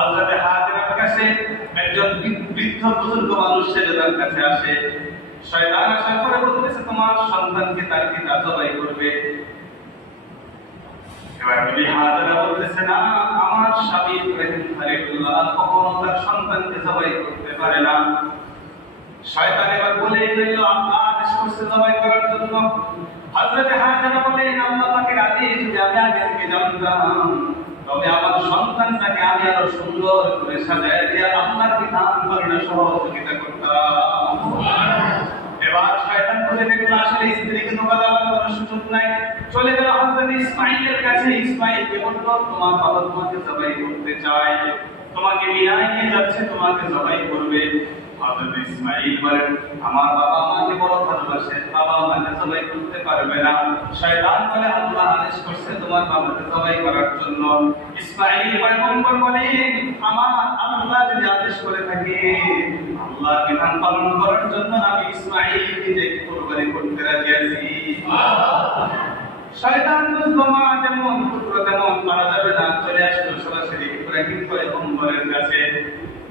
হযরত হাজেরার কাছে একজন বৃদ্ধ বুজুর্গ মানুষ ছেলে তার কাছে আসে। শয়তান আসার পরে বলতেছে তোমার সন্তানকে তার পিতা জবাই করবে। এবার বিবি হাজেরা বলতেছে না, আমার স্বামী ইব্রাহিম খলিলুল্লাহ কখনো তার সন্তানকে জবাই করতে পারে না। শয়তান এবার বলে দিল আল্লাহ আদেশ করছে জবাই করার জন্য। হযরত হাজেরা বলেন আল্লাহ পাকের আদেশ যদি আমি আগে থেকে জানতাম তবে আমার সন্তানটাকে আমি আরো সুন্দর করে সাজায় দিয়ে আল্লাহর বিধান পালনে সহযোগিতা করতাম। এবার শয়তান বলে দেখলো আসলে স্ত্রীকে ধোঁকা দেওয়ার কোনো সুযোগ নাই। চলে গেল হযরত ইসমাঈলের কাছে। ইসমাঈলকে বলল তোমার বাবা তোমাকে জবাই করতে চায়, তোমাকে মিনায় নিয়ে যাচ্ছে, তোমাকে জবাই করবে। হযরত ইসমাঈল বলেন আমার বাবা আমাকে বড় ভালোবাসে, বাবা আমাকে জবাই করতে পারবে না। শয়তান বলে আল্লাহ আদেশ করছে তোমার বাবাকে জবাই করার জন্য। ইসমাঈল পয়গম্বর বলেন আমার আল্লাহ যদি আদেশ করে থাকে আল্লাহর বিধান পালন করার জন্য আমি ইসমাঈল নিজেকে কুরবানি করতে রাজি আছি। শয়তান বুঝলো মা যেমন পুত্র তেমন মারা যাবে না, চলে আসলো সরাসরি ইব্রাহিম পয়গম্বরের কাছে।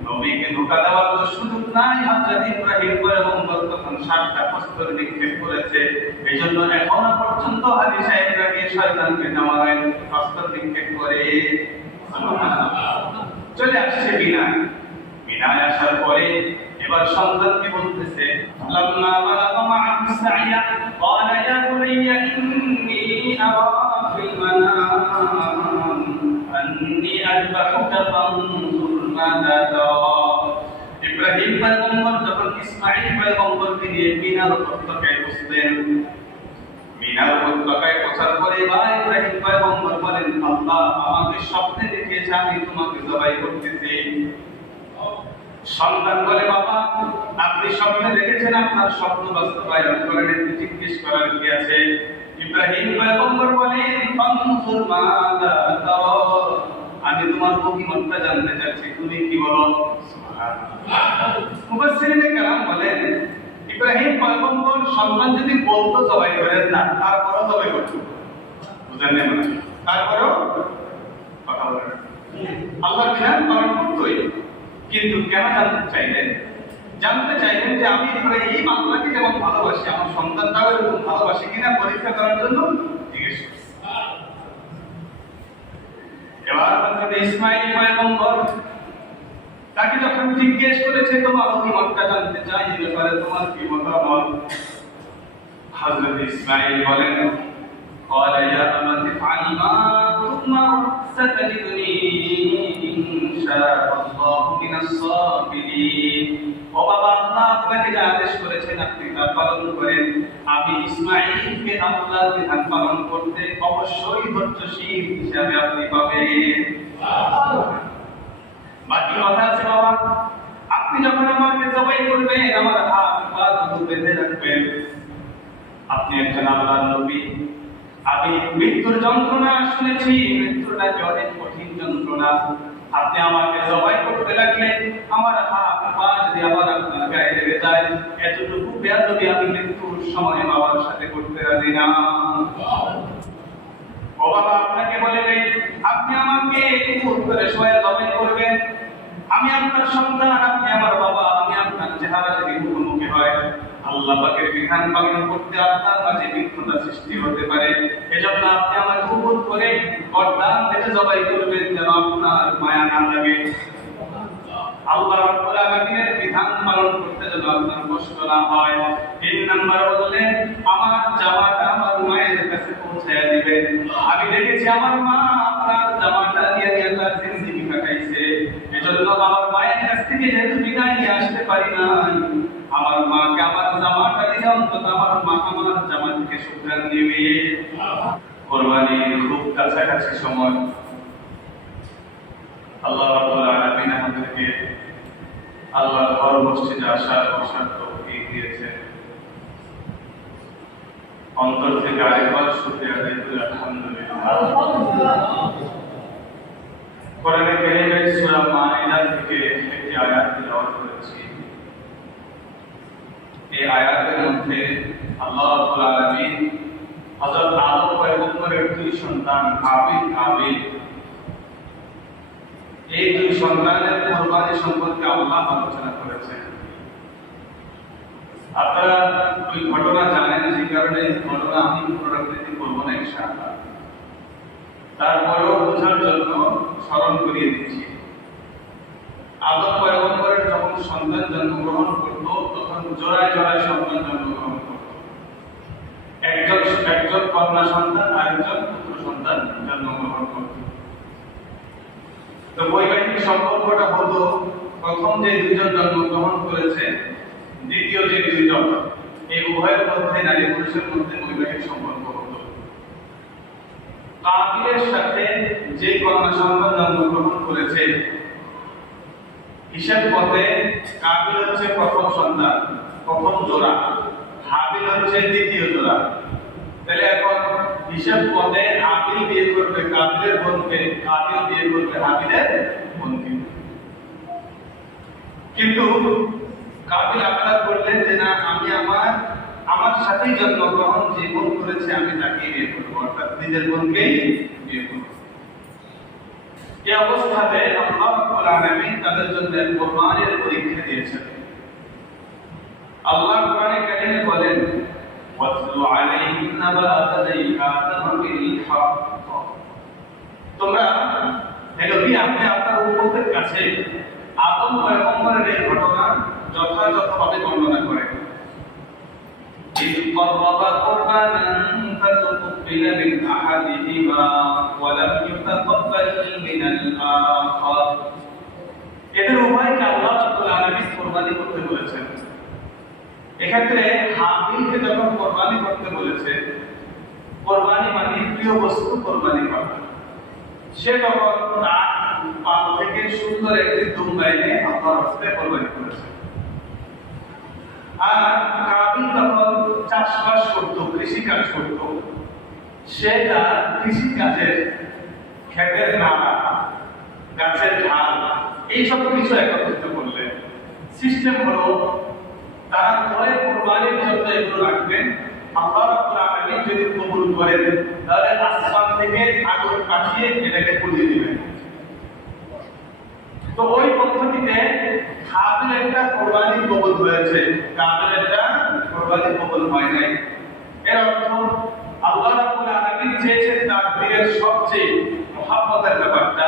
নবীকে ধোঁকা দেওয়ার তো সুযোগ নাই। হযরত ইব্রাহিম পয়গম্বর তখন 7টা প্রস্তর নিক্ষেপ করেছে। এইজন্য এখনো পর্যন্ত হাজী সাহেবরা গিয়ে শয়তানকে নামায় প্রস্তর নিক্ষেপ করে। চলে আসছে বিনায়। বিনায় আসার পরে এবার সন্তানকে বলতেছে লাম্মা বালাগা মা'আহু সা'য়া ক্বালা ইয়া বুনাইয়া ইন্নী আরা ফিল মানাম আন্নী আযবাহুকা ফানজুর মাযা তারা। ইব্রাহিম পয়গম্বর যখন ইসমাঈল পয়গম্বরকে নিয়ে মিনার উপত্যকায় বসলেন, মিনার উপত্যকায় পৌঁছার পরে ইব্রাহিম পয়গম্বর বলেন আল্লাহ আমাকে স্বপ্নে দেখিয়েছে আমি তোমাকে জবাই করতেছি। সন্তান বলে বাবা আপনি স্বপ্নে দেখেছেন, আপনার স্বপ্ন বাস্তবায়ন করেন, একটু জিজ্ঞেস করার কি আছে? ইব্রাহিম পয়গম্বর বলেন ফানজুর মাযা তারা, আমি তোমার অভিমতটা জানতে চাচ্ছি, তুমি কি বলো? সুবহানাল্লাহ। মুফাসসিরিনে কেরাম বলেন ইব্রাহিম পয়গম্বর সন্তান যদি বলতো জবাই করেন না, তারপরও জবাই করতো। বুঝেন না মানে? তারপরও কথা বলেন আল্লাহর বিধান পালন করতোই। কিন্তু কেন জানতে চাইলেন? জানতে চাইলেন যে আমি এই বাংলাকে যেমন ভালোবাসি আমার সন্তানটাও এরকম ভালোবাসি কিনা পরীক্ষা করার জন্য জিজ্ঞেস করছি। এবার হযরত ইসমাঈল পয়গম্বর তাকে যখন জিজ্ঞেস করেছে তোমার অভিমতটা জানতে চাই, এই ব্যাপারে তোমার কি মতামত? হযরত ইসমাঈল বলেন قال يا أبت افعل ما تؤمر ستجدني إن شاء الله من الصابرين। ও বাবা আল্লাহ আপনাকে যা আদেশ করেছেন আপনি তা পালন করেন। আমি ইসমাঈলকে আল্লাহর বিধান পালন করতে অবশ্যই ধৈর্যশীল হিসাবে আপনি পাবেন। বাকি কথা আছে বাবা, আপনি যখন আমাকে জবাই করবেন আমার হাত পা দুটো বেঁধে রাখবেন। আপনি একজন আল্লাহর নবী, আমি মৃত্যুর যন্ত্রণা শুনেছি, মৃত্যুটা অনেক কঠিন যন্ত্রণা। আপনি আমাকে জবাই করতে লাগলে আমার হাত পা যদি আবার আপনার গায়ে লেগে যায় এতটুকু বেয়াদবি আমি মৃত্যুর সময় বাবার সাথে করতে রাজি না। ও বাবা আপনাকে বলে দেই আপনি আমাকে কুকুর করে শোয়া জবাই করবেন। আমি আপনার সন্তান, আপনি আমার বাবা, আমি আপনার চেহারা যদি মুখোমুখি হয় আল্লাহ পাকের বিধান পালন করতে আপনার মাঝে বিঘ্নতা সৃষ্টি হতে পারে। এজন্য আপনি আমাকে কুকুর করে গর্দান থেকে জবাই করবেন যেন আপনার মায়া না লাগে। আল্লাহ রাব্বুল আলামিনের বিধান পালন করতে যেন আপনার কষ্ট না হয়। 3 নাম্বার বললেন আমার জামাটা আমার মায়ের কাছে পৌঁছায়া দিবেন। আমি দেখেছি আমার মা আপনার জামাটা দিয়ে দিয়ে তার জিন্দেগি কাটাইছে। এজন্য আমার মায়ের কাছ থেকে যেহেতু বিদায় নিয়ে আসতে পারি নাই, আমার মাকে আমার জামাটা দিলে অন্তত আমার মা আমার জামা থেকে সুঘ্রাণ দিবে। কোরবানির খুব কাছাকাছি সময়। আল্লাহ রাব্বুল আলামিন আমাদেরকে আল্লাহর ঘর মসজিদে আসার বসার তৌফিক দিয়েছেন। অন্তর থেকে আরেকবার শুকরিয়া আদায় করি আলহামদুলিল্লাহ। কোরআনে কারীমের সূরা মাঈদা থেকে একটি আয়াত তেলাওয়াত করেছি। এই আয়াতের মধ্যে আল্লাহ রাব্বুল আলামিন হযরত আদম পয়গম্বরের 2 সন্তান হাবিল কাবিল এই দুই সন্তানের কুরবানি সম্পর্কে আল্লাহ আলোচনা করেছেন। আপনারা ওই ঘটনা জানেন, যে কারণে ঘটনা আমি পুনরাবৃত্তি করবো না ইনশাআল্লাহ। তারপরেও বোঝার জন্য স্মরণ করিয়ে দিচ্ছি। আদম পয়গম্বরের যখন সন্তান জন্মগ্রহণ করত, তখন জোড়ায় জোড়ায় সন্তান জন্মগ্রহণ করত। একজন কন্যা সন্তান, আরেকজন পুত্র সন্তান জন্মগ্রহণ করত। তো বৈবাহিক সম্পর্কটা হতো, প্রথম যে দুজন জন্মগ্রহণ করেছে, দ্বিতীয় যে দুইজন, এই উভয়ের মধ্যে, নারী পুরুষের মধ্যে বৈবাহিক সম্পর্ক হতো। কাবিলের সাথে যে কন্যা সন্তান জন্মগ্রহণ করেছে, হিসাব মতে কাবিল হচ্ছে প্রথম সন্তান, প্রথম জোড়া, হাবিল হচ্ছে দ্বিতীয় জোড়া। তাহলে এখন হিসাব মতে হাবিল বিয়ে করবে কাবিলের বোনকে, কাবিল বিয়ে করবে হাবিলের বোনকে। কিন্তু কাবিল আবদার করলেন যে না, আমি আমার সাথেই জন্মগ্রহণ যে বোন করেছে আমি তাকেই বিয়ে করবো, অর্থাৎ নিজের বোনকেই বিয়ে করবো। এই অবস্থাতে আল্লাহ রাব্বুল আলামিন তাদের জন্য কুরবানির পরীক্ষা দিয়েছেন। আল্লাহ কোরআনে কারিমে বলেন, ওয়াতলু আলাইহিম নাবা বানি আদম বিল হক। তোমরা নবী, আপনি আপনার উম্মতের কাছে আদম পয়গম্বরের এই ঘটনা যথাযথভাবে বর্ণনা করেন। إذ قربا قربانا فتقبل من أحدهما ولم يتقبل من الآخر। এদের উভয়কে আল্লাহ রাব্বুল আলামিন কুরবানি করতে বলেছেন। এক্ষেত্রে হাবিলকে যখন কুরবানি করতে বলেছে, কুরবানি মানে প্রিয় বস্তু কুরবানি করা, সে তখন তার পাল থেকে সুন্দর একটি দুম্বা এনে আল্লাহর রাস্তে কুরবানি করেছে। আর কাবিল তখন চাষবাস করত, কৃষি কাজ করত, সে তার কৃষি কাজের ক্ষেতের নাড়া, গাছের ঢাল, এইসব কিছু একত্রিত করলেন। সিস্টেম হলো তারা পরে কুরবানির জন্য এগুলো রাখবেন। আল্লাহ রাব্বুল আলামিন যদি কবুল করেন, তাহলে আসমান থেকে আগুন পাঠিয়ে এটাকে পুড়িয়ে দিবেন। তো ওই পদ্ধতিতে হাবিল একটা কুরবানি কবুল হয়েছে, কাবিল একটা কুরবানি কবুল হয় নাই। এর অর্থ আল্লাহ রাব্বুল আলামিন চেয়েছেন তার দিলের সবচেয়ে মহব্বতের ব্যাপারটা,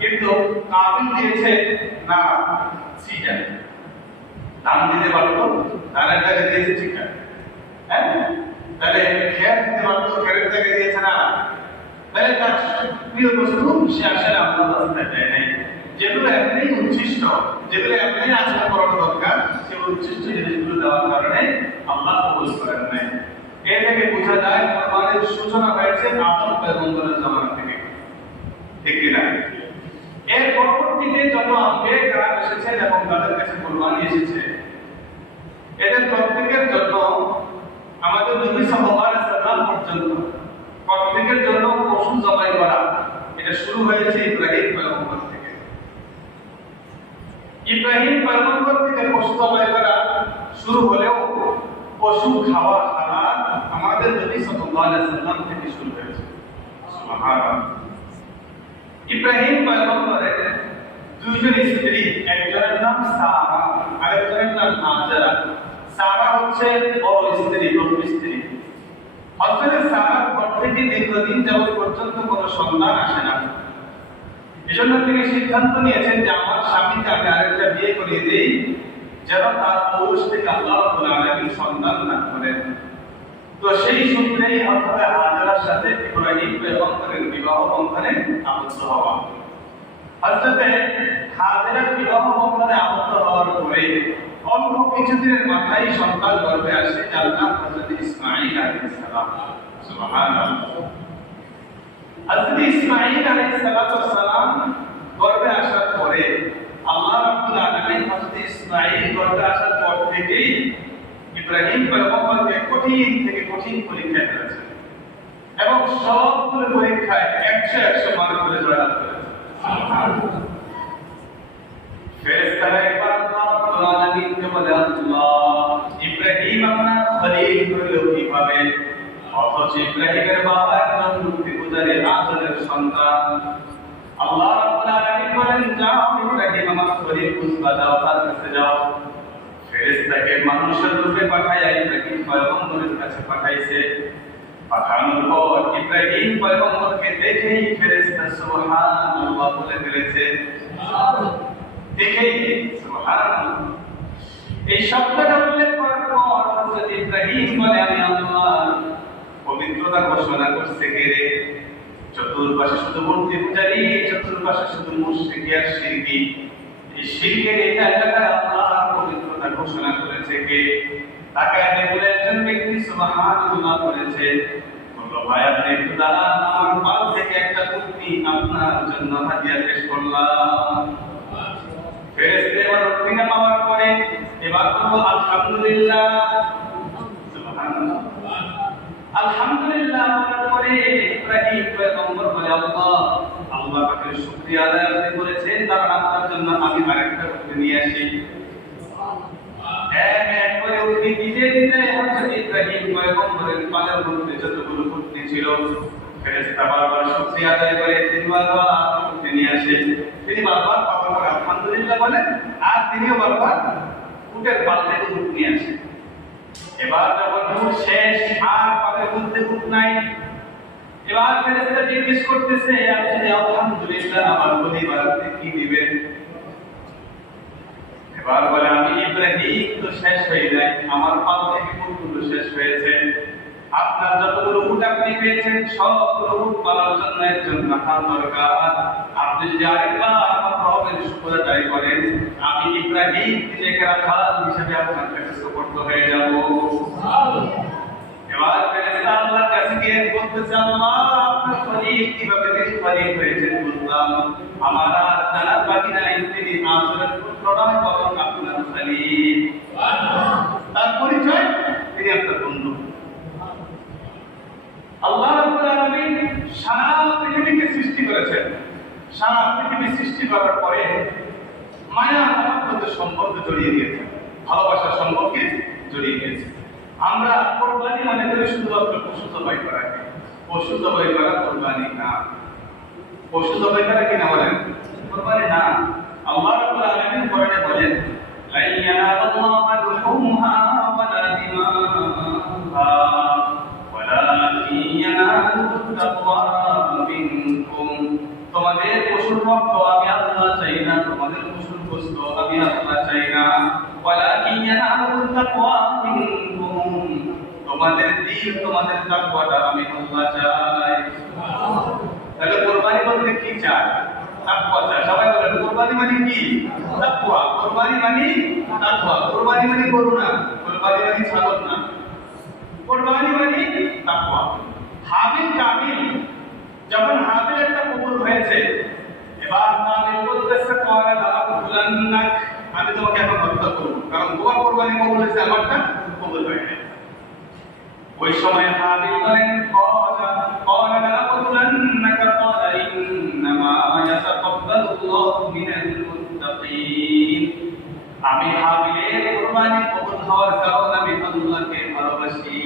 কিন্তু কাবিল দিয়েছে না সিজা। দাম দিতে পারতো, ধানের টাকা দিয়েছে ঠিক আছে, হ্যাঁ, তাহলে খেয়াল দিতে পারতো, খেয়ালের টাকা দিয়েছে না, তাহলে তার প্রিয় বস্তু সে আসলে আল্লাহ রাস্তায় দেয় নাই। যেগুলো এমনি উচ্ছিষ্ট, যেগুলো এমনি আচরণ করার দরকার, সে উচ্ছিষ্ট জিনিসগুলো দেওয়ার কারণে আল্লাহ কবুল করেন নাই। এ থেকে বোঝা যায় কুরবানির সূচনা হয়েছে আদম পয়গম্বরের জামানা থেকে, ঠিক কিনা? এর পরবর্তীতে যত আম্বিয়া কেরাম এসেছেন এবং তাদের কাছে কুরবানি এসেছে, এদের প্রত্যেকের জন্য আমাদের নবী সাল্লাল্লাহু আলাইহি সাল্লাম পর্যন্ত প্রত্যেকের জন্য পশু জবাই করা, এটা শুরু হয়েছে ইব্রাহিম পয়গম্বর থেকে। ইব্রাহিম পয়গম্বর থেকে পশু জবাই করা শুরু হলেও পশু খাওয়া হালাল আমাদের নবী সাল্লাল্লাহু আলাইহি সাল্লাম থেকে শুরু হয়েছে। সুবহানাল্লাহ। ইব্রাহিম পয়গম্বরের দুইজন স্ত্রী, একজনের নাম সারা, আরেকজনের নাম হাজেরা। সারা হচ্ছে বড় স্ত্রী, প্রথম স্ত্রী। হযরত সারার ঘর থেকে দীর্ঘদিন যাবত পর্যন্ত কোনো সন্তান আসে না। এজন্য তিনি সিদ্ধান্ত নিয়েছেন যে আমার স্বামীকে আমি আরেকটা বিয়ে করিয়ে দেই, যেন তার পুরুষ থেকে আল্লাহ রাব্বুল আলামিন সন্তান দান করেন। তো সেই সূত্রেই হযরত হাজেরার সাথে ইব্রাহিম পয়গম্বরের বিবাহ বন্ধনে আবদ্ধ হওয়া। হযরত হাজেরার বিবাহ বন্ধনে আবদ্ধ হওয়ার পরে অল্প কিছুদিনের মাথায় সন্তান গর্ভে আসে, যার নাম হযরত ইসমাঈল আলাইহিস সালাম। সুবহানাল্লাহ। হযরত ইসমাঈল আলাইহিস সালাম গর্ভে আসার পরে আল্লাহ রাব্বুল আলামিন হযরত ইসমাঈল গর্ভে আসার পর থেকেই ইব্রাহিম পয়গম্বরকে কঠিন থেকে কঠিন পরীক্ষা করেছেন এবং সবগুলো পরীক্ষায় 100 মার্ক করে জয়লাভ করেছেন। সুবহানাল্লাহ। ফেরেশতারা একবার আল্লাহ রাব্বুল আলামিনকে বলে, আল্লাহ, ইব্রাহিম আপনার খলিল হলো কিভাবে, অথচ ইব্রাহিমের বাবা একজন মূর্তি পূজারী হাজেরের সন্তান। আল্লাহ রাব্বুল আলামিন বলেন যাও ইব্রাহিম আমার শরীর বুঝবা দাও তার কাছে যাও ফেরেশতাকে মানুষের রূপে পাঠায় ইব্রাহিম পয়গম্বরের কাছে পাঠাইছে পাঠানোর পর ইব্রাহিম পয়গম্বরকে দেখেই ফেরেশতা সুবহানাল্লাহ বলে ফেলেছে দেখেই সুবহানাল্লাহ এই শব্দটা উল্লেখ করার পর হযরত ইব্রাহিম বলে আমি আল্লাহর পবিত্রতা ঘোষণা করতে গেলে চতুর্পাশে শুধু মূর্তি পূজারী চতুর্পাশে শুধু মুশরিক আর শিরকি এই শিরকের এই জায়গাটা আল্লাহর পবিত্রতা ঘোষণা করেছে কে তাকায় দেখলে একজন ব্যক্তি সুবহানাল্লাহ বলেছে বলল ভাই আপনি একটু দাঁড়ান আমার পাল থেকে একটা কুর্তি আপনার জন্য হাদিয়া পেশ করলাম ফেরেশতা এবার রুটিনা পাওয়ার পরে এবার বলবো আলহামদুলিল্লাহ সুবহানাল্লাহ আলহামদুলিল্লাহ বলার পরে ইব্রাহিম পয়গম্বর বলে আল্লাহ পাকের শুকরিয়া আদায় করেছেন তার আপনার জন্য আমি আরেকটা উঠে নিয়ে আসি এক করে উঠে দিতে দিতে হযরত ইব্রাহিম পয়গম্বরের পালের মধ্যে যতগুলো উঠতে ছিল ফেরেশতা বারবার শুকরিয়া আদায় করে তিনি বারবার উঠে নিয়ে আসে তিনি বারবার পাওয়ার পর আলহামদুলিল্লাহ বলেন আর তিনিও বারবার উটের পাল থেকে উঠ নিয়ে আসেন এবার যখন উট শেষ আর পালের মধ্যে উঠ নাই এবার ফেরেশতা জিজ্ঞেস করতেছে আপনি আলহামদুলিল্লাহ আমার পরিবারকে কি দিবেন এবার বলে আমি ইব্রাহিম তো শেষ হয়ে যায় আমার পাল থেকে উটগুলো শেষ হয়েছে আপনার যতগুলো উট আপনি পেয়েছেন সবগুলো উট পালার জন্য একজন রাখাল দরকার আপনি যদি আরেকবার আমার রবের শুকর আদায় করেন আমি ইব্রাহিম নিজেকে রাখাল হিসেবে আপনার কাছে সুপর্দ হয়ে যাব এবার ফেরেশতা আল্লাহর কাছে গিয়ে বলতেছে আল্লাহ আপনার খলিল কিভাবে তিনি খলিল হয়েছেন বললাম আমার আর জানার বাকি নাই তিনি আসরের পুত্র নয় বরং আপনার খলিল তার পরিচয় তিনি আপনার বন্ধু আল্লাহ রাব্বুল আলামিন সারা পৃথিবীকে সৃষ্টি করেছেন সারা পৃথিবী সৃষ্টি করার পরে মায়া মহব্বতের সম্পর্ক জড়িয়ে দিয়েছেন ভালোবাসার সম্পর্কে জড়িয়ে দিয়েছেন আমরা কোরবানি মনে করি শুধুমাত্র পশু জবাই করাকে পশু জবাই করা কোরবানি না পশু জবাই করা কি না বলেন কোরবানি না আল্লাহ রাব্বুল আলামিন কোরআনে বলেন লা ইয়ানালাল্লাহু লুহুমহা ওয়ালা দিমাহা ওয়ালাকিন ইয়ানালুহু তাকওয়া মিনকুম তোমাদের পশুর রক্ত আমি আল্লাহ চাই না তোমাদের পশুর গোশত আমি আল্লাহ চাই না ওয়ালাকিন ইয়ানালুহু তাকওয়া মিনকুম তোমাদের দিল তোমাদের তাকওয়াটা আমি আল্লাহ চাই তাহলে কুরবানি বলতে কি চাই তাকওয়া চাই সবাই বলেন কুরবানি মানে কি তাকওয়া কুরবানি মানে তাকওয়া কুরবানি মানে গরু না কুরবানি মানে ছাগল না কুরবানি মানে তাকওয়া হাবিল কাবিল যখন হাবিল একটা কবুল হয়েছে এবার কাবিল বলতেছে কওয়া লাকুলান্নাক আমি তোমাকে এখন হত্যা করব কারণ তোমার কুরবানি কবুল হয়েছে আমারটা কবুল হয়নি ওই সময় হাবিল বলেন কওয়া লাকুলান্নাক ক্বালা ইন্নামা ইয়াতাকাব্বালুল্লাহু মিনাল মুত্তাকিন আমি হাবিলের কুরবানি কবুল হওয়ার কারণে আমি আল্লাহকে ভালোবাসি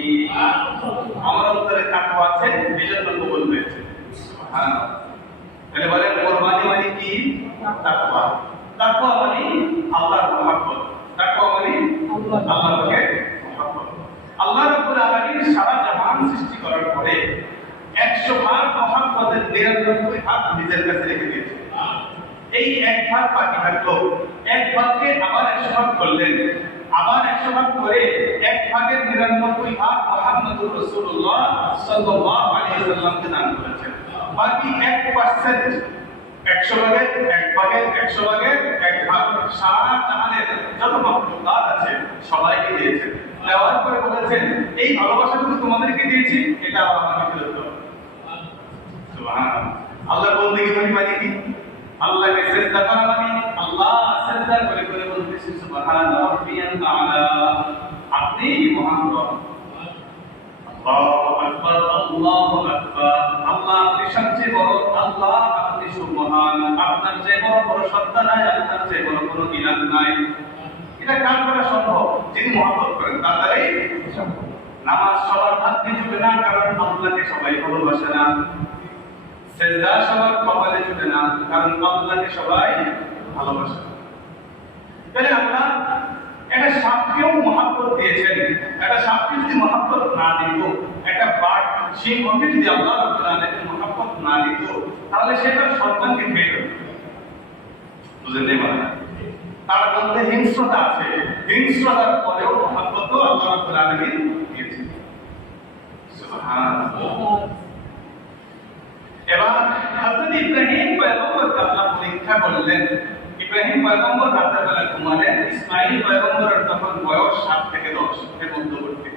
আমার অন্তরে তাকওয়া আছে এজন্য কবুল হয়েছে সুবহানাল্লাহ তাহলে বলেন কুরবানি মানে কি তাকওয়া তাকওয়া মানে আল্লাহর মহব্বত তাকওয়া মানে আল্লাহকে মহব্বত আল্লাহ রাব্বুল আলামিন সারা জাহান সৃষ্টি করার পরে 100 ভাগ মহব্বতের 99 ভাগ নিজের কাছে রেখে দিয়েছেন এই এক ভাগ বাকি থাকলো এক ভাগকে আবার 100 ভাগ করলেন আবার 100 ভাগ করে এক ভাগের 99 ভাগ মুহাম্মদুর রাসূলুল্লাহ সাল্লাল্লাহু আলাইহি ওয়াসাল্লামকে দান করেছেন বাকি 1% 100 ভাগের 1 ভাগের 100 ভাগের 1 ভাগ সারা জাহানের যত মাখলুকাত আছে সবাইকে দিয়েছেন দেওয়ার পরে বলেছেন এই ভালোবাসাটুকু তোমাদেরকে দিয়েছি এটা আমাকে ফেরত দাও সুবহানাল্লাহ আল্লাহর বন্দেগী মানে কি আল্লাহকে সিজদা করা মানে আল্লাহ সিজদা করে করে বলতেছে সুবহান রাব্বিয়াল আলা আপনি মহান রব আল্লাহু আকবার আল্লাহু আকবার আল্লাহ আপনি সবচেয়ে বড় আল্লাহ আপনি সুবহান আপনার চেয়ে বড় বড় সত্তা নাই আপনার চেয়ে বড় কোনো ইলাহ নাই এটা কার দ্বারা সম্ভব যিনি মহব্বত করেন তার দ্বারাই সম্ভব নামাজ সবার হাত দিয়ে চলে না কারণ আল্লাহকে সবাই ভালোবাসে না সেজদা সবার কপালে জুটে না, কারণ আল্লাহকে সবাই ভালোবাসে। তাহলে আল্লাহ একটা সাপকেও মহব্বত দিয়েছেন, একটা সাপকে যদি মহব্বত না দিত, একটা বাঘ সিংহকে যদি আল্লাহ রাব্বুল আলামিন মহব্বত না দিত, তাহলে সে তার সন্তানকে খেয়ে ফেলত। বুঝলেন না? তার মধ্যে হিংস্রতা আছে, হিংস্রতার পরেও মহব্বত আল্লাহ রাব্বুল আলামিন দিয়েছেন। সুবহানাল্লাহ। এবার হযরত ইব্রাহিম পয়গম্বরকে আল্লাহ পরীক্ষা করলেন। ইব্রাহিম পয়গম্বর রাতের বেলা ঘুমালেন, ইসমাঈল পয়গম্বরের তখন বয়স 7 থেকে 10 এর মধ্যবর্তী।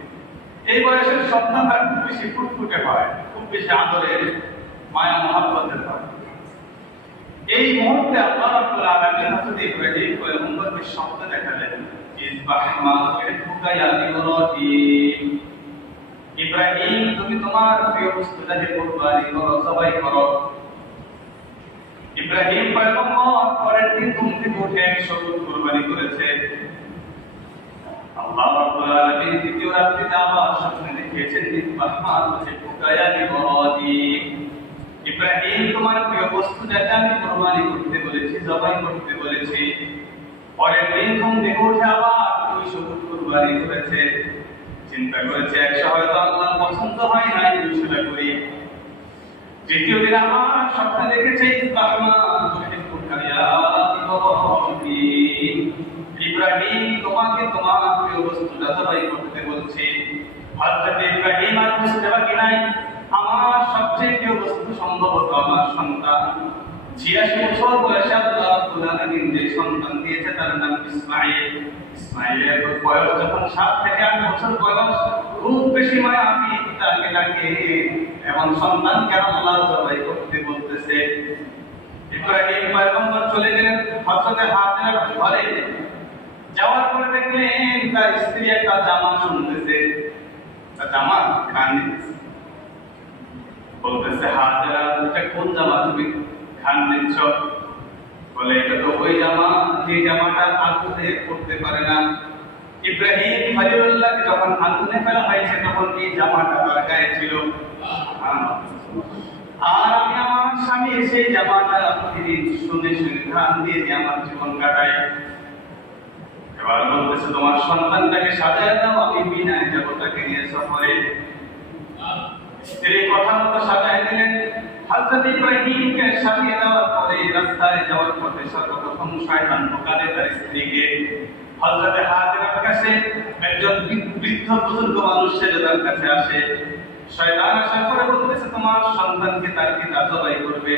এই বয়সের সন্তানরা খুব বেশি ফুটফুটে হয়, খুব বেশি আদরের, মায়া মহব্বতের হয়। এই মুহূর্তে আল্লাহ রাব্বুল আলামিন হযরত ইব্রাহিম পয়গম্বরকে স্বপ্নে দেখালেন, ইযবাহ মা তুহিব্বুকা ইয়া ইব্রাহিম, ইব্রাহিম তুমি তোমার প্রিয় বস্তুটাকে কুরবানি করো, জবাই করো। ইব্রাহিম পয়গম্বর পরের দিন ঘুম থেকে উঠে শরীর কুরবানি করেছে। আল্লাহ রাব্বুল আলামিন দ্বিতীয় রাত্রিতে আবার স্বপ্নে দেখিয়েছেন, ইযবাহ মা তুহিব্বুকা ইয়া ইব্রাহিম, ইব্রাহিম তোমার প্রিয় বস্তুটাকে আমি কুরবানি করতে বলেছি, জবাই করতে বলেছি। পরের দিন ঘুম থেকে উঠে আবার দুই শরীর কুরবানি করেছে। চিন্তা করেছে একশো হয়তো আল্লাহর পছন্দ হয় নাই, দুইশোটা করি। তৃতীয় দিন আমার স্বপ্নে দেখেছে, ইব্রাহিম তোমাকে তোমার প্রিয় বস্তুটা জবাই করতে বলছি। হযরত ইব্রাহিম আর বুঝতে বাকি নাই, আমার সবচেয়ে প্রিয় বস্তু সম্ভবত আমার সন্তান। ৮৬ বছর বয়সে আল্লাহ রাব্বুল আলামিন যে সন্তান দিয়েছে তার নাম ইসমাঈল। ইসমাঈলের বয়স যখন ৭ থেকে ৮ বছর বয়স, খুব বেশি মায়া আমি পিতাকে ডাকে, এবং সন্তানকে আল্লাহ জবাই করতে বলতেছে। ইব্রাহিম পয়গম্বর চলে গেলেন হযরত হাজেরার ঘরে। যাওয়ার পরে দেখলেন তার স্ত্রী একটা জামা শুনতেছে, তার জামা খান দিতেছে। বলতেছে, হাজেরা এটা কোন জামা তুমি খান দিচ্ছ? বলে, এটা তো ওই জামা যে জামাটা আগুনে পড়তে পারে না। ইব্রাহিম খলিলুল্লাহকে যখন আগুনে ফেলা হয়েছে তখন এই জামাটা তার গায়ে ছিল, আর আমি আমার স্বামী সেই জামাটা প্রতিদিন শুনে শুনে ধান দিয়ে দিয়ে আমার জীবন কাটাই। এবার বলতেছে, তোমার সন্তানটাকে সাজায় দাও, আমি বিনায় যাবো তাকে নিয়ে সফরে। স্ত্রী কথা মতো সাজায় দিলেন। হযরত ইব্রাহিমকে সাজিয়ে দেওয়ার পরে রাস্তায় যাওয়ার পথে সর্বপ্রথম শয়তান ঢোকালে তার স্ত্রীকে। হযরত হাজেরার কাছে একজন বৃদ্ধ বুজুর্গ মানুষ তার কাছে আসে। শয়তান আসার পরে বলতেছে, তোমার সন্তানকে তার পিতা জবাই করবে।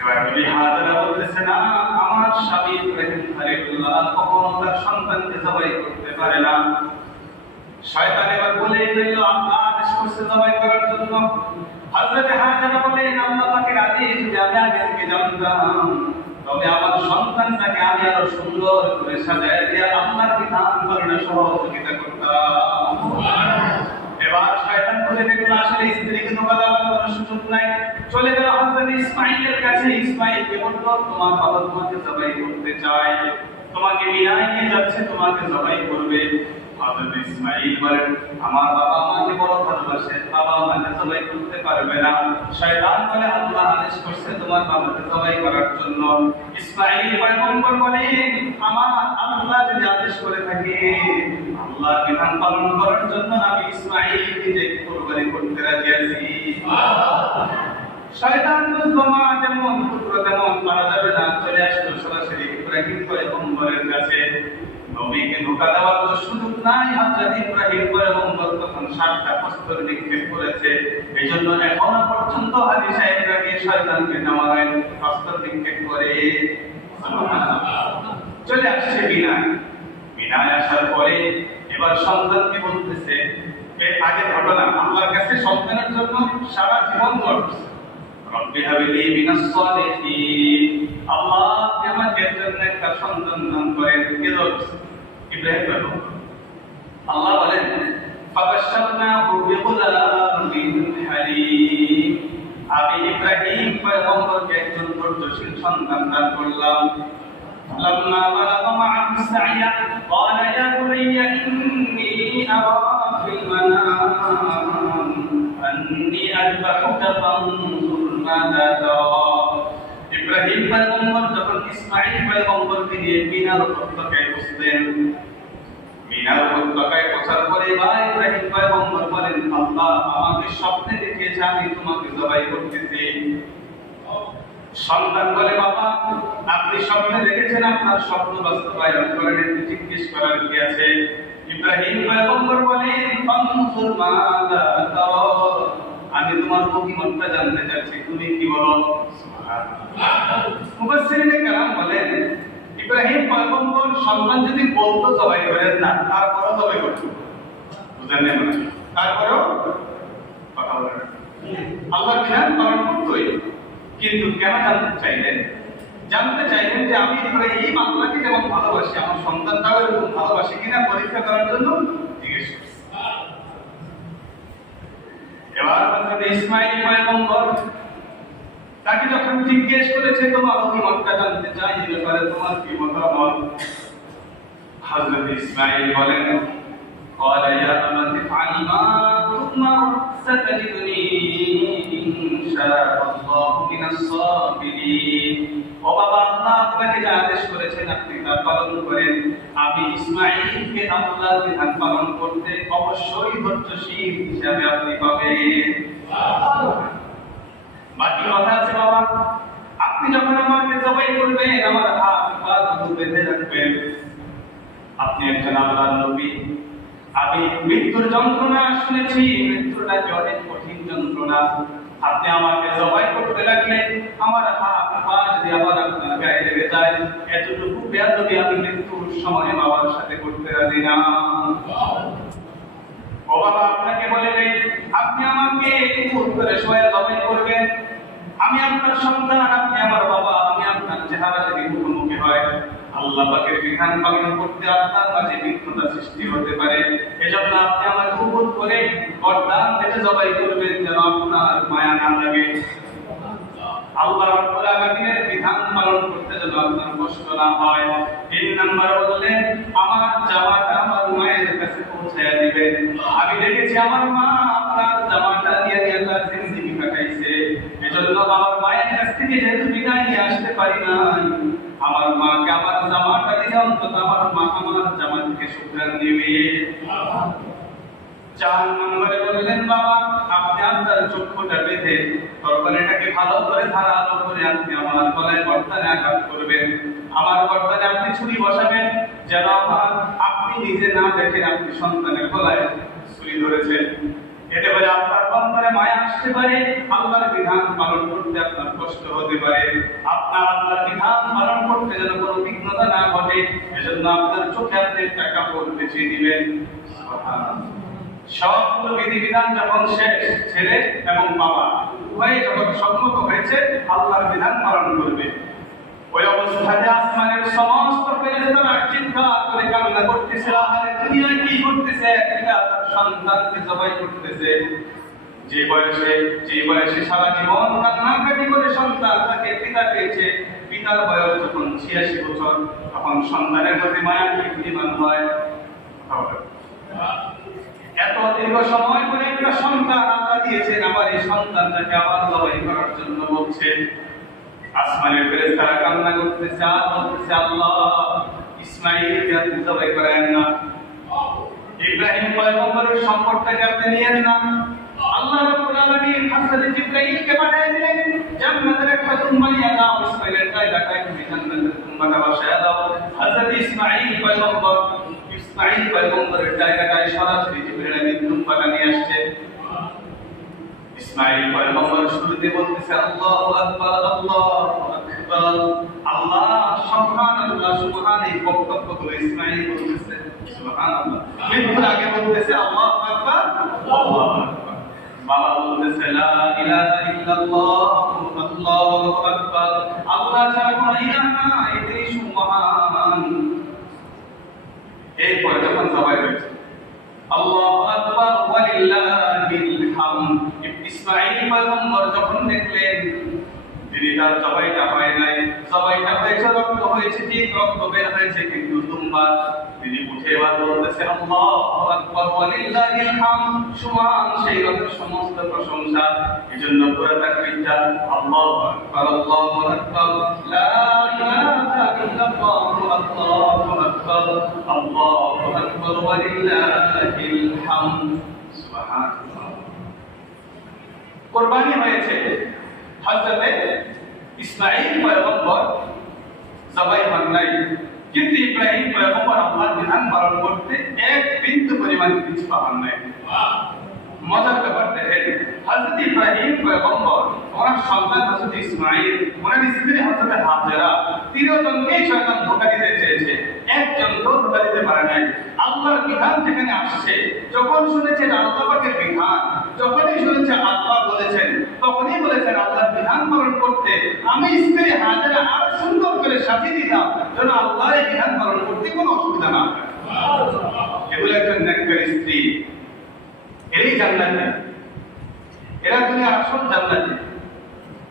এবার বিবি হাজেরা বলতেছে, না, আমার স্বামী ইব্রাহিম খলিলুল্লাহ কখনো তার সন্তানকে জবাই করতে পারে না। শয়তান এবার বলে দিল, আল্লাহ আদেশ করছে জবাই করার জন্য। হযরত হাজেরা বলেন, আল্লাহ পাকের আদেশ যদি আমি আগে থেকে জানতাম, তবে আমার সন্তানটাকে আমি আরো সুন্দর করে সাজায় দিয়ে আল্লাহর বিধান পালনে সহযোগিতা করতাম। এবার শয়তান বলে দেখলো, আসলে স্ত্রীকে ধোঁকা দেওয়ার কোনো সুযোগ নাই। চলে গেল হযরত ইসমাঈলের কাছে। ইসমাঈলকে বলল, তোমার বাবা তোমাকে জবাই করতে চায়, তোমাকে বিনায় নিয়ে যাচ্ছে, তোমাকে জবাই করবে। হযরত ইসমাঈল বলেন, আমার বাবা আমাকে বড় ভালোবাসে, বাবা আমাকে জবাই করতে পারবে না। শয়তান বলে, আল্লাহ আদেশ করছে তোমার বাবাকে জবাই করার জন্য। ইসমাঈল পয়গম্বর বলেন, আমার আল্লাহ যদি আদেশ করে থাকে, আল্লাহর বিধান পালন করার জন্য আমি ইসমাঈল নিজে কুরবানি করতে রাজি আছি। শয়তান বুঝলো মা যেমন পুত্র তেমন মারা যাবে না, চলে আসলো সরাসরি ইব্রাহিম পয়গম্বরের কাছে। নবীকে ধোঁকা দেওয়ার তো সুযোগ নাই। হযরত ইব্রাহিম পয়গম্বর তখন 7টা প্রস্তর নিক্ষেপ করেছে। এইজন্য এখনো পর্যন্ত হাজী সাহেবরা গিয়ে শয়তানকে নামায় প্রস্তর নিক্ষেপ করে। চলে আসছে বিনায়। বিনায় আসার পরে এবার সন্তানকে বলতেছে, আগে ঘটনা আল্লাহর কাছে সন্তানের জন্য সারা জীবন দোয়া করছে, রব্বি হাবলি মিনাস সালিহিন, আল্লাহ আমাকে জন্য একটা সন্তান দান করেন। কে দোয়া? ইব্রাহিম পয়গম্বর। আল্লাহ বলেন, ফাবাশশারনাহু বিগুলামিন হালিম, আমি ইব্রাহিম পয়গম্বরকে একজন ধৈর্যশীল সন্তান দান করলাম। لما بلغ معه السعي قال يا بني إني أرى في المنام أني أذبحك فانظر ماذا ترى ইব্রাহিম পয়গম্বর যখন ইসমাঈল পয়গম্বরকে নিয়ে মিনার উপত্যকায় বসলেন, মিনার উপত্যকায় পৌঁছার পরে ইব্রাহিম পয়গম্বর বলেন, আল্লাহ আমাকে স্বপ্নে দেখিয়েছে আমি তোমাকে জবাই করতেছি। সন্তান বলে, বাবা আপনি স্বপ্নে দেখেছেন, আপনার স্বপ্ন বাস্তবায়ন করেন, একটু জিজ্ঞেস করার কি আছে? ইব্রাহিম পয়গম্বর বলেন, ফানজুর মাযা তারা, আমি তোমার অভিমতটা জানতে চাচ্ছি, তুমি কি বলো? মুফাসসিরিনে কেরাম বলেন, ইব্রাহিম পয়গম্বর সন্তান যদি বলতো জবাই করেন না, তারপরও জবাই করতো। বুঝলেন না? তারপরও কথা বলেন, আল্লাহর বিধান পালন করতোই। কিন্তু কেন জানতে চাইলেন যে আমি ইব্রাহিম আল্লাহকে যেমন ভালোবাসি, আমার সন্তানটাও এরকম ভালোবাসি কিনা পরীক্ষা করার জন্য জিজ্ঞেস করছি। এবার হযরত ইসমাঈল পয়গম্বর তাকে যখন জিজ্ঞেস করেছে, তোমার অভিমতটা জানতে চাই, এই ব্যাপারে তোমার কি মতামত? হযরত ইসমাঈল বলেন, قال يا أبت افعل ما تؤمر ستجدني إن شاء الله من الصابرين। ও বাবা, আল্লাহ আপনাকে যা আদেশ করেছেন আপনি তা পালন করেন। আমি ইসমাঈলকে আল্লাহর বিধান পালন করতে অবশ্যই ধৈর্যশীল হিসাবে আপনি পাবেন। বাকি কথা আছে বাবা, আপনি যখন আমাকে জবাই করবেন আমার হাত পা দুটো বেঁধে রাখবেন। আপনি একজন আল্লাহর নবী, আমি মৃত্যুর যন্ত্রণা শুনেছি, মৃত্যুটা অনেক কঠিন যন্ত্রণা। আপনি আমাকে জবাই করতে লাগলেন, আমার হাত পা যদি আবার আপনার গায়ে লেগে যায়, এতটুকু বেয়াদবি আমি মৃত্যুর সময় বাবার সাথে করতে রাজি না। ও বাবা, আপনাকে বলে নেই, আপনি আমাকে কুকুর করে শোয়া জবাই করবেন। আমি আপনার সন্তান, আপনি আমার বাবা, আমি আপনার চেহারা যদি মুখোমুখি হয়, আল্লাহ পাকের বিধান পালন করতে আপনার মাঝে বিঘ্নতা সৃষ্টি হতে পারে। এজন্য আপনি আমাকে কুকুর করে গর্দান থেকে জবাই করবেন, যেন আপনার মায়া না লাগে। আল্লাহ রাব্বুল আলামিনের বিধান পালন করতে যেন আপনার কষ্ট না হয়। 3 নাম্বার বললেন, আমার জামাটা আমার মায়ের কাছে পৌঁছায়া দিবেন। আমি দেখেছি আমার মা আপনার জামাটা দিয়ে তার জিন্দেগি কাটাইছে। এজন্য আমার মায়ের কাছ থেকে যেহেতু বিদায় নিয়ে আসতে পারি নাই, আমার মাকে আমার জামাটা দিলে অন্তত আমার মা আমার জামা থেকে শুকরান দিবে। 4 নম্বরে বললেন, বাবা আপনি আপনার চক্ষুটা বেঁধে তরবারিটাকে ভালো করে ধারালো করে আপনি আমার গলায় গর্দানে আঘাত করবেন। আমার গর্দানে আপনি ছুরি বসাবেন, যেন আপনি নিজে না দেখেন আপনি সন্তানের গলায় ছুরি ধরেছেন। এতে করে আপনার অন্তরে মায়া আসতে পারে, আল্লাহর বিধান পালন করতে আপনার কষ্ট হতে পারে। আপনার আল্লাহর বিধান পালন করতে যেন কোনো বিঘ্নতা না ঘটে, এজন্য আপনার চোখে আপনি একটা কাপড় পেঁচিয়ে দিবেন। সবগুলো বিধিবিধান যখন শেষ, ছেলে এবং বাবা উভয়ে যখন সম্মত হয়েছে আল্লাহর বিধান পালন করবে, ওই অবস্থায় আসমানের সমস্ত ফেরেশতারা চিৎকার করে কান্না করতেছে, আরে দুনিয়ায় কি করতেছে? পিতা তার সন্তানকে জবাই করতেছে। যে বয়সে সারা জীবন কান্নাকাটি করে সন্তান তাকে পিতা পেয়েছে, পিতার বয়স যখন 86 বছর, তখন সন্তানের প্রতি মায়া কি পরিমাণ হয়? এত দীর্ঘ সময় পরে একটা সন্তান আল্লাহ দিয়েছেন, আবার এই সন্তানটাকে আবার জবাই করার জন্য বলছে। আসমানের ফেরেশতারা কান্না করতেছে আর বলতেছে, আল্লাহ ইসমাঈলকে আপনি জবাই করেন না, ইব্রাহিম পয়গম্বরের সম্পদটাকে আপনি নিয়েন না। আল্লাহ রাব্বুল আলামিন হযরত জিবরাইলকে পাঠিয়ে দিলেন, জান্নাতের একটা তুম বানিয়ে দাও, ইসমাঈলের জায়গাটায় তুমি জান্নাতের তুমটা বসায় দাও। হযরত ইসমাঈল পয়গম্বরের জায়গাটায় সরাসরি জিবরাইল আমিন তুমটা নিয়ে আসছে। ইসমাঈল পয়গম্বর শুরুতে বলতেছে, আল্লাহু আকবার, আল্লাহু আকবার, আল্লাহ সুবহানাল্লাহ, সুবহান, এই বক্তব্যগুলো ইসমাঈল বলতেছে সুবহানাল্লাহ। মৃত্যুর আগে বলতেছে আল্লাহু আকবার, আল্লাহু আকবার। বাবা বলতেছে লা ইলাহা ইল্লাল্লাহ, আল্লাহু আকবার, আল্লাহ ছাড়া কোনো ইলাহ নাই, তিনি সুবহান। এরপরে যখন সবাই হয়েছে আল্লাহু আকবার ওয়া লিল্লাহিল হামদ, ইসমাঈল পয়গম্বর যখন দেখলেন তিনি তার জবাইটা হয় নাই, জবাইটা হয়েছে, রক্ত হয়েছে, ঠিক রক্ত বের হয়েছে, কিন্তু তিনি উঠে এবার বলতেছে আল্লাহু আকবার ওয়ালিল্লাহিল হামদ, সুবহান সেই রবের সমস্ত প্রশংসা। এজন্য পুরো তাকবীরটা আল্লাহু আকবার আল্লাহু আকবার লা ইলাহা ইল্লাল্লাহু আল্লাহু আকবার আল্লাহু আকবার ওয়ালিল্লাহিল হামদ। সুবহানাল্লাহ। কুরবানি হয়েছে হযরতে ইসমাঈল পয়গম্বর জবাই হন নাই, কিন্তু ইব্রাহিম পয়গম্বর আল্লাহর বিধান পালন করতে এক বিন্দু পরিমাণ পিছপা হন নাই। মজার ব্যাপার দেখেন, হযরত ইব্রাহিম পয়গম্বর, ওনার সন্তান হযরত ইসমাঈল, ওনার স্ত্রী হযরত হাজেরা, তিনজনকেই শয়তান ধোঁকা দিতে চেয়েছে, একজনকেও ধোঁকা দিতে পারে নাই। আল্লাহর বিধান যেখানে আসছে, যখন শুনেছেন আল্লাহ পাকের বিধান, যখনই শুনেছে আল্লাহ বলেছেন, তখনই বলেছেন আল্লাহর বিধান পালন করতে আমি স্ত্রী হাজেরা আরো সুন্দর করে সাজিয়ে দিতাম, যেন আল্লাহর এই বিধান পালন করতে কোনো অসুবিধা না হয়। এগুলো একজন নেককার স্ত্রী, এরাই জান্নাতি, এরা দুনিয়ার আসল জান্নাতি,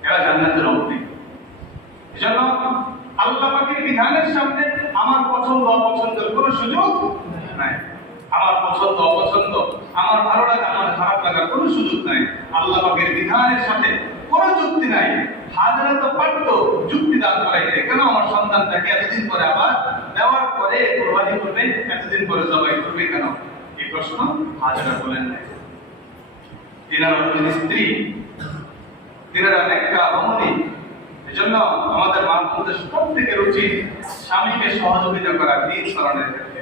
এরা জান্নাতের অংশী। এজন্য আল্লাহ পাকের বিধানের সামনে আমার পছন্দ অপছন্দের কোনো সুযোগ নাই। আমার পছন্দ অপছন্দ, আমার ভালো লাগা আমার খারাপ লাগার কোনো সুযোগ নাই। আল্লাহ পাকের বিধানের সাথে কোনো যুক্তি নাই। হাজেরা তো পারতো যুক্তি দান করাইতে, কেন আমার সন্তানটাকে এতদিন পরে আবার দেওয়ার পরে কোরবানি করবে, এতদিন পরে জবাই করবে কেন, এই প্রশ্ন হাজেরা বলেন নাই। তিনারা হলেন স্ত্রী, তিনারা নেককার রমণী। এজন্য আমাদের মানুষদের প্রত্যেকের উচিত স্বামীকে সহযোগিতা করা দিন পালনের ক্ষেত্রে।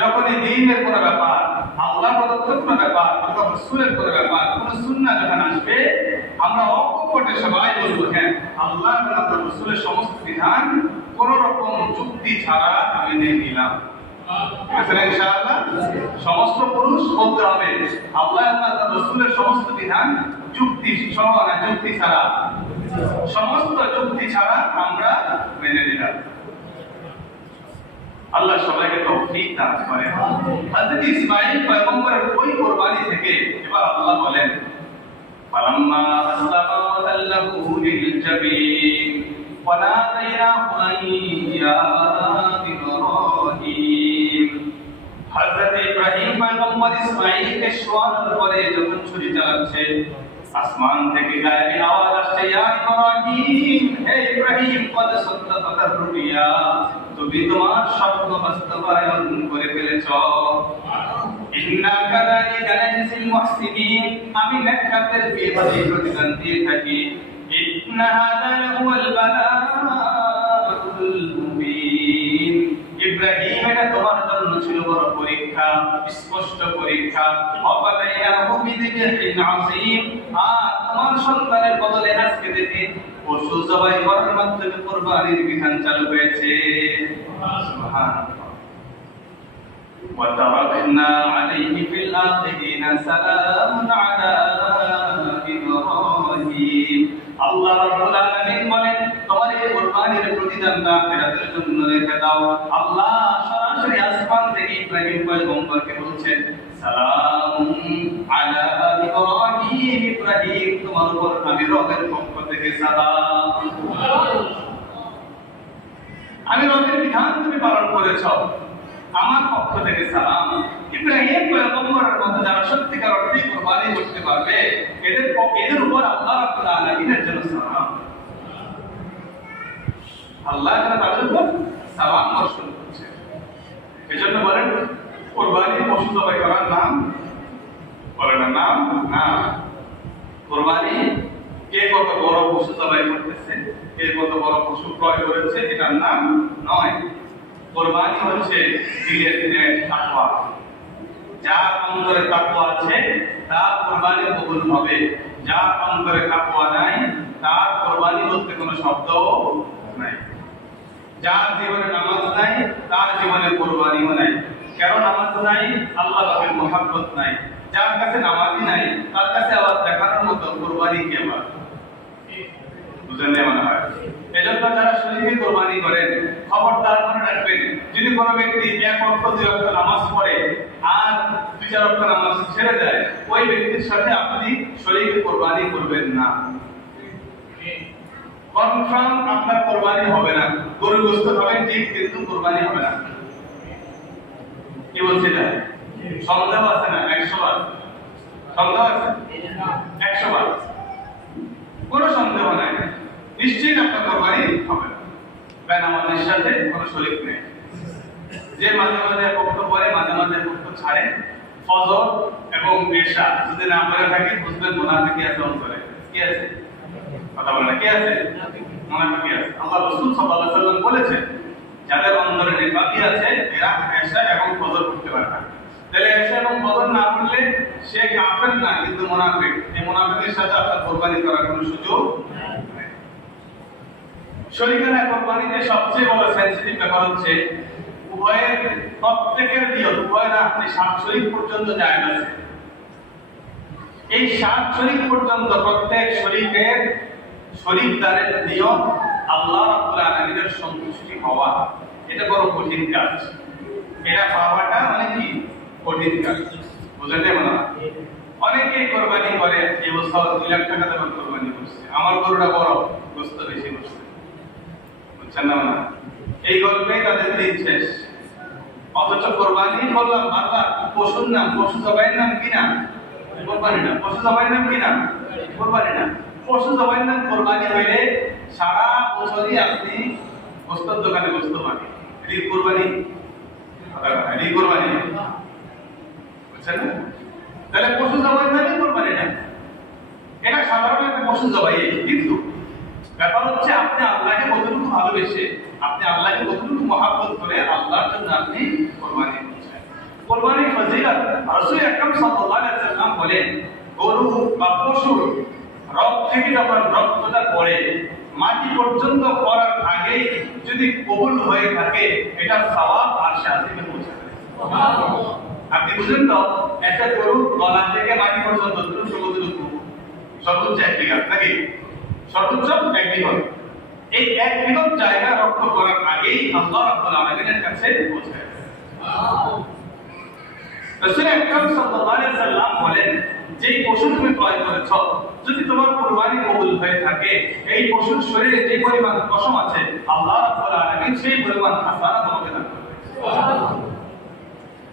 যখনই দিনের কোনো ব্যাপার, আল্লাহ প্রদত্ত কোনো ব্যাপার, অথবা রাসূলের কোনো ব্যাপার, কোনো সুন্নাহ যখন আসবে, আমরা অকপটে সবাই বলবো হ্যাঁ আল্লাহ এবং আল্লাহর রাসূলের সমস্ত বিধান কোন রকম যুক্তি ছাড়া আমি মেনে নিলাম। ইনশাআল্লাহ সমস্ত পুরুষ বলতে হবে আল্লাহ এবং আল্লাহর রাসূলের সমস্ত বিধান যুক্তি সহ না, যুক্তি ছাড়া, সমস্ত যুক্তি ছাড়া আমরা মেনে নিলাম। আল্লাহ সবাইকে তৌফিক দান করেন। হযরত ইসমাঈল পয়গম্বরের ওই কুরবানি থেকে এবার আল্লাহ বলেন ফালাম্মা আসলামা ওয়া তাল্লাহু লিল জাবিন ওয়া নাদাইনাহু আন ইয়া ইব্রাহিম। হযরত ইব্রাহিম পয়গম্বর ইসমাঈলকে শোয়ানোর পরে যখন ছুরি চালাচ্ছে, আসমান থেকে গায়েবী আওয়াজ আসছে, ইয়া ইব্রাহিম, হে ইব্রাহিম, কদ সাদ্দাকার রুবিয়া, তুমি তোমার স্বপ্ন বাস্তবায়ন করে ফেলেছ। ইন্না কাযালিকা নাজজিল মুহসিনিন, আমি নেককারদের বেবাদী প্রতিদান দিয়ে থাকি। ইন্না হাযা লাহুল বালাউল মুবিন। ইব্রাহিম, এটা তোমার জন্য ছিল বড় পরীক্ষা, স্পষ্ট পরীক্ষা। অফালাইয়াহু বিযিবহিন আযীম, আর তোমার সন্তানের বদলে আজকে দেখি পশু জবাই করার মাধ্যমে কুরবানির বিধান চালু হয়েছে। সুবহানাল্লাহ। ওয়া তারাকনা আলাইহি ফিল আখিরিনা সালামুন আলা ইব্রাহিম। আল্লাহ রাব্বুল আলামিন বলেন তোমার এই কুরবানির প্রতিদানটা আখিরাতের জন্য রেখে দাও। আল্লাহ সরাসরি আসমান থেকে ইব্রাহিম পয়গম্বরকে বলছেন সালামুন আলা ইব্রাহিম, ইব্রাহিম তোমার উপর আমি রবের পক্ষ থেকে সালাম। আমি রবের বিধান তুমি পালন করেছো, আমার পক্ষ থেকে সালাম। ইব্রাহিম পয়গম্বরের মতো যারা সত্যিকার অর্থে কুরবানি করতে পারবে, এদের উপর আল্লাহ রাব্বুল আলামিনের জন্য সালাম। আল্লাহ তাআলা তাদের উপর সালাম বর্ষণ করছে। এজন্য বলেন কুরবানি পশু জবাই করার নাম, বলেন নাম না। কুরবানি কে কত বড় পশু জবাই করতেছে, কে কত বড় পশু ক্রয় করেছে, এটার নাম নয়। কুরবানি হচ্ছে দিলের তাকওয়া। যার অন্তরে তাকওয়া আছে তার কুরবানি কবুল হবে, যার অন্তরে তাকওয়া নাই তার কুরবানি বলতে কোনো শব্দ নাই। যার জীবনে নামাজ নাই তার জীবনে কুরবানিও নাই। কেন নামাজ নাই? আল্লাহ পাকের মহব্বত নাই। যার কাছে নামাজই নাই তার কাছে আবার দেখানোর মতো কুরবানি কি আবার বুঝেন না মনে হয়। এজন্য যারা শরীরে কুরবানি করেন খবরদার মনে রাখবেন, যদি কোনো ব্যক্তি এক ওয়াক্ত দুই ওয়াক্ত নামাজ পড়ে আর দুই চার ওয়াক্ত নামাজ ছেড়ে দেয়, ওই ব্যক্তির সাথে আপনি শরীরে কুরবানি করবেন না। কনফার্ম আপনার কুরবানি হবে না। গরুর গোশত খাবেন ঠিক, কিন্তু কুরবানি হবে না। কি বলছি এটা? সন্দেহ আছে না? 100 বার সন্দেহ আছে? 100 বার কোনো সন্দেহ নাই, নিশ্চয়ই আপনার কুরবানি হবে না। কারণ আমাদের সাথে কোনো শরীক নেই। যে মাঝে মাঝে বক্তব্য করে, মাঝে মাঝে বক্তব্য ছাড়ে, ফজর এবং এশা যদি না পড়ে থাকে বুঝবেন মুনাফিকি আছে অন্তরে। কি আছে? কথা বলে না, কি আছে? মুনাফিকি আছে। আল্লাহ রাসূল সাল্লাল্লাহু আলাইহি ওয়াসাল্লাম বলেছেন, যাদের অন্তরে নিফাকি আছে এরা এশা এবং ফজর পড়তে পারে না। তাহলে এশা এবং ফজর না পড়লে সে কাফের না, কিন্তু মুনাফিক। এই মুনাফিকের সাথে আপনার কুরবানি করার কোনো সুযোগ নেই। শরীকের কুরবানিতে সবচেয়ে বড় সেনসিটিভ ব্যাপার হচ্ছে উভয়ের প্রত্যেকের নিয়ত, উভয় না আপনি 7 শরীক পর্যন্ত জায়েজ আছে। এই 7 শরীক পর্যন্ত প্রত্যেক শরীকের শরীকদারের নিয়ত আল্লাহ রাব্বুল আলামিনের সন্তুষ্টি হওয়া, এটা বড় কঠিন কাজ। এটা পাওয়াটা মানে কি কঠিন কাজ, বুঝলেন না? অনেকেই কুরবানি করে, এই বছর 2 লাখ টাকা দিয়ে কুরবানি করছে, আমার গরুটা বড়, গোশত বেশি করছে, বুঝছেন না? এই গল্পেই তাদের দিন শেষ। অথচ কুরবানি করলাম বারবার, পশুর নাম, পশু জবাইয়ের নাম কি না? কুরবানি না। পশু জবাইয়ের নাম কি না? কুরবানি না। পশু জবাইয়ের নাম কুরবানি হইলে সারা বছরই আপনি গোশতের দোকানে গোশত পাবেন। এটি কুরবানি, এটি কুরবানি, বুঝছেন না? তাহলে পশু জবাইয়ের নামই কুরবানি না। এটা সাধারণ একটা পশু জবাই। কিন্তু ব্যাপার হচ্ছে আপনি আল্লাহকে কতটুকু ভালোবেসে, আপনি আল্লাহকে কতটুকু মহব্বত করে আল্লাহর জন্য আপনি কুরবানি করছেন। কুরবানির ফজিলত রাসূল আকরাম সাল্লাল্লাহু আলাইহি ওয়াসাল্লাম বলেন, গরু বা পশুর রগ থেকে যখন রক্তটা পড়ে মাটি পর্যন্ত পড়ার আগেই যদি কবুল হয়ে থাকে, এটা সওয়াব আরশে আজিমে পৌঁছে যায়। সুবহানাল্লাহ। আপনি বুঝেন তো, একটা গরুর গলা থেকে মাটি পর্যন্ত সর্বোচ্চ 1 বিঘা নাকি? সর্বোচ্চ 1 বিঘা। এই 1 বিঘা জায়গা রক্ত করার আগেই আল্লাহ রাব্বুল আলামিনের কাছে পৌঁছে যায়। রাসূল আকরাম সাল্লাল্লাহু আলাইহি ওয়াসাল্লাম বলেন, যেই পশু তুমি ক্রয় করেছো, যদি তোমার কুরবানি কবুল হয়ে থাকে, এই পশুর শরীরে যে পরিমাণ পশম আছে আল্লাহ রাব্বুল আলামিন সেই পরিমাণ হাসানাত তোমাকে দান করবে। সুবহানাল্লাহ।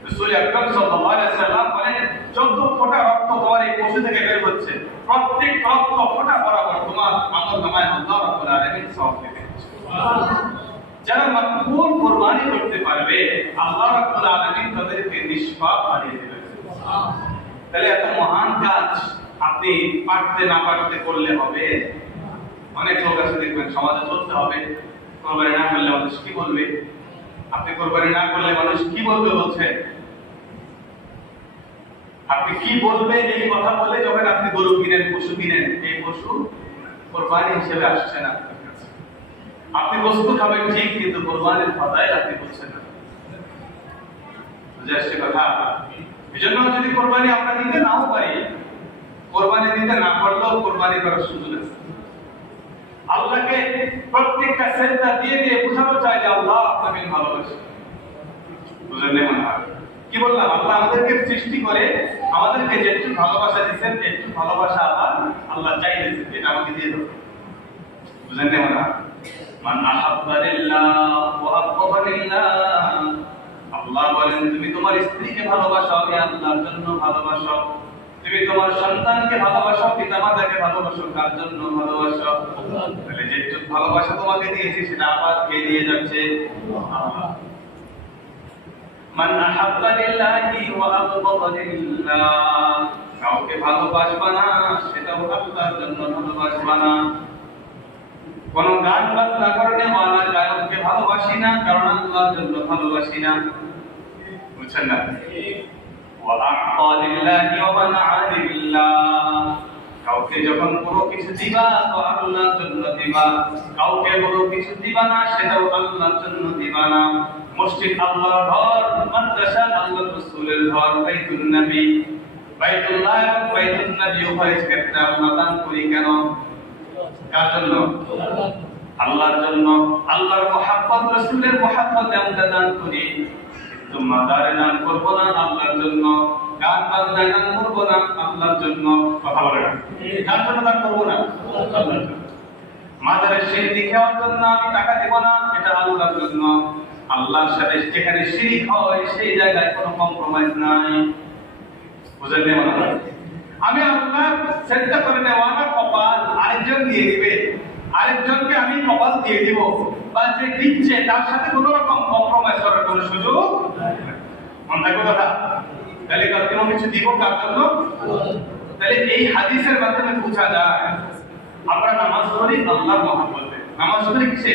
রাসূল আকরাম সাল্লাল্লাহু আলাইহি ওয়াসাল্লাম বলেন, যত ফোঁটা রক্ত তোমার এই পশু থেকে বের হচ্ছে, প্রত্যেক রক্ত ফোঁটা বরাবর তোমার আমলনামায় আল্লাহ রাব্বুল আলামিন সওয়াব দেবেন। সুবহানাল্লাহ। যারা মাকবুল কুরবানি করতে পারবে, আল্লাহ রাব্বুল আলামিন তাদেরকে নিষ্পাপ বানিয়ে দেবেন। সুবহানাল্লাহ। তাহলে এত মহান কাজ আপনি পারতে না পারতে করলে হবে? অনেক লোক আছে দেখবেন সমাজে চলতে হবে, কুরবানি না করলে মানুষ কি বলবে, আপনি কুরবানি না করলে মানুষ কি বলবে বলছে, আপনি কি বলবে এই কথা বলে যখন আপনি গরু কিনেন, পশু কিনেন, এই পশু কুরবানি হিসেবে আসছে না আপনার কাছে। আপনি বস্তু খাবেন ঠিক, কিন্তু কুরবানির ফাদাইল আপনি বুঝছেন না। বুঝে আসছে কথা? এজন্য যদি কুরবানি আমরা দিতে নাও পারি, কুরবানি দিতে না পারলেও কুরবানি করার সুযোগ আছে। আল্লাহকে প্রত্যেকটা সেজদা দিয়ে দিয়ে বোঝানো চাই যে আল্লাহ আপনাকে ভালোবাসে। বুঝলেন না? কি বললাম? আল্লাহ আমাদেরকে সৃষ্টি করে আমাদেরকে যেটুকু ভালোবাসা দিয়েছেন, একটু ভালোবাসা আল্লাহ চাইছেন, এটা আমাকে দিয়ে দাও। বুঝলেন না? মান আহাব্বা লিল্লাহ ওয়া আবগযা লিল্লাহ। আল্লাহ বলেন, তুমি তোমার স্ত্রীকে ভালোবাসো, আমি আল্লাহর জন্য ভালোবাসো। তুমি তোমার সন্তানকে ভালোবাসো, পিতামাতাকে ভালোবাসো, কার জন্য ভালোবাসো? তাহলে যেটুকু ভালোবাসা তোমাকে দিয়েছি সেটা আবার কে দিয়ে যাচ্ছে? আল্লাহ। মান আহাব্বা লিল্লাহি ওয়া আবগযা লিল্লাহ। কাউকে ভালোবাসবা না, সেটাও আল্লাহর জন্য ভালোবাসবা না। কোন গান বাজনা করলে ওয়ালা গায়ককে ভালোবাসি না, কারণ আল্লাহর জন্য ভালোবাসি না। বুঝছেন না? ওয়া আ'তা লিল্লাহি ওয়া মানআ লিল্লাহ। কাউকে যখন কোনো কিছু দিবা তো আল্লাহর জন্য দিবা, কাউকে কোনো কিছু দিবা না সেটাও আল্লাহর জন্য দিবা না। মসজিদ আল্লাহর ঘর, মাদ্রাসা আল্লাহর রাসূলের ঘর, বাইতুল নবী, বাইতুল্লাহ এবং বাইতুল নবী উভয় ক্ষেত্রে আমরা দান করি কেন? কার জন্য? আল্লাহর জন্য। আল্লাহর মহব্বত, রাসূলের মহব্বত আমরা দান করি। কিন্তু মাজারে দান করব না আল্লাহর জন্য, গান বাজনা দান করব না আল্লাহর জন্য। কথা বলেন, কার জন্য দান করব না? আল্লাহর জন্য। মাজারে শিরকি খাওয়ার জন্য আমি টাকা দেব না, এটা আল্লাহর জন্য। আল্লাহর সাথে যেখানে শিরিক হয় সেই জায়গায় কোনো কম্প্রোমাইজ নাই। বুঝলেন না? আমি আল্লাহ চেষ্টা করে নেওয়া না, কপাল আরেকজন দিয়ে দিবে, আরেকজনকে আমি কপাল দিয়ে দিব, বা যে দিচ্ছে তার সাথে কোনো রকম কম্প্রোমাইজ করার কোনো সুযোগ মনে থাকবে কথা। তাহলে কোনো কিছু দিব কার জন্য? তাহলে এই হাদিসের মাধ্যমে বোঝা যায় আমরা নামাজ পড়ি আল্লাহর মহব্বতে। নামাজ পড়ি কিসে?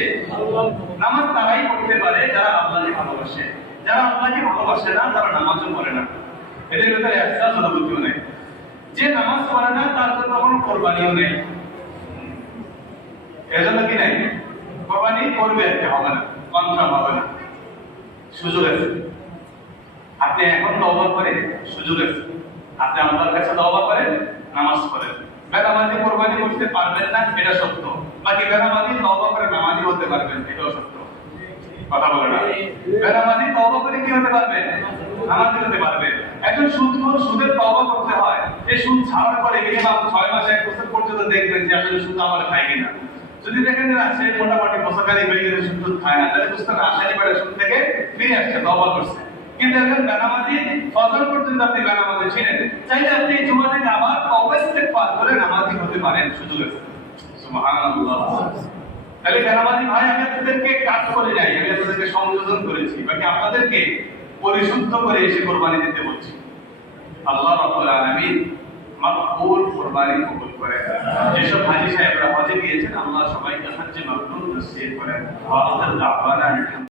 নামাজ তারাই পড়তে পারে যারা আল্লাহকে ভালোবাসে। যারা আল্লাহকে ভালোবাসে না তারা নামাজও পড়ে না। এদের ভিতরে ইহসাস অনুভূতিও নেই। যে নামাজ পড়ে না তার জন্য কোনো কোরবানিও নেই। এজন্য কি নাই? কোরবানি করবে আর হবে না, কনফার্ম হবে না। সুযোগ আছে, আপনি এখন তওবা করেন, সুযোগ আছে। আপনি আল্লাহর কাছে তওবা করেন, নামাজ পড়েন। বেনামাজি কোরবানি করতে পারবেন না, এটা সত্য। বাকি বেনামাজি তওবা করে নামাজি হতে পারবেন, এটাও সত্য। কথা বলে না? বেনামাজি তওবা করে কি হতে পারবে? নামাজি হতে পারবে। একজন সুদখোর সুদের তওবা করতে হয়, এই সুদ ছাড়ার পরে মিনিমাম 6 মাস 1 বছর পর্যন্ত দেখবেন যে আসলে সুদ আবার খায় কিনা। যদি দেখেন যে সে মোটামুটি বছরকারী হয়ে গেলে সুদ খায় না, তাহলে বুঝতে হবে আশানি পারে সুদ থেকে ফিরে আসছে, তওবা করছে। কিন্তু একজন বেনামাজি ফজর পর্যন্ত আপনি বেনামাজি ছিলেন, চাইলে আপনি জুমা থেকে আবার তওবা ইস্তেগফার করে নামাজি হতে পারেন, সুযোগ আছে। সুবহানাল্লাহ। তাহলে বেনামাজি ভাই, আমি আপনাদেরকে কাজ করে যাই, আমি আপনাদেরকে সংযোজন করেছি, বাকি আপনাদেরকে পরিশুদ্ধ করে এসে কোরবানি দিতে বলছি। আল্লাহ রাব্বুল আলামিন মাকবুল কোরবানি কবুল করেন। যেসব হাজী সাহেবরা হজে গিয়েছেন, আল্লাহ সবাইকে হজ্জে মাবরুর নসিব করেন। ওয়া আখিরু দাওয়ানা